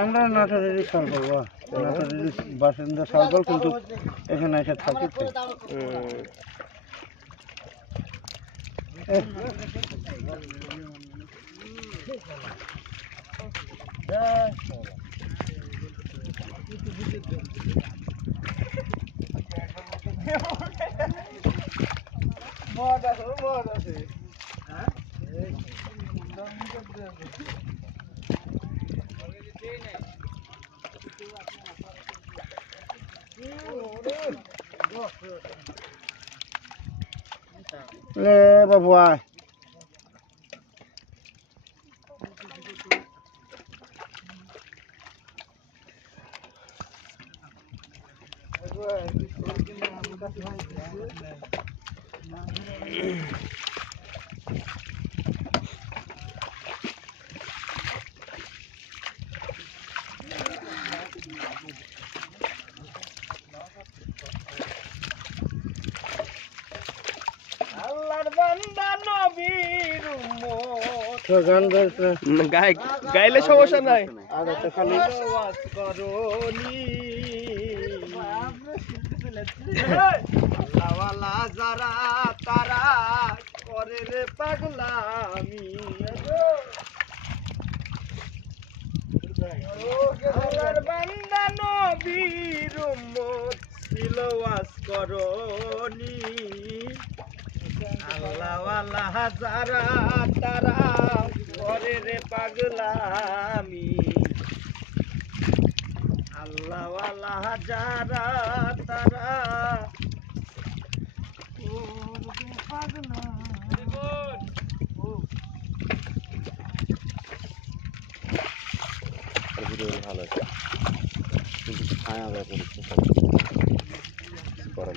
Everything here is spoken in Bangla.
আমরা নাটারেরই সল বলব নাটারেরই বাসিন্দা সলবল কিন্তু এখানে এসে থাকি। মদ আছে মদ আছে লে বাবু আয় আল্লাহর বান্দা নবীর গাইলে সমস্যা নাই। যারা তারা করে রে পাগলামি। বান্দা উম্মত ছিল করনি। আল্লাহওয়ালা যারা তারা করে রে পাগলামি আল্লাহওয়ালা যারা তারা পাগলামি। ভালো আছে। কিন্তু ছায়া ব্যাপারে করার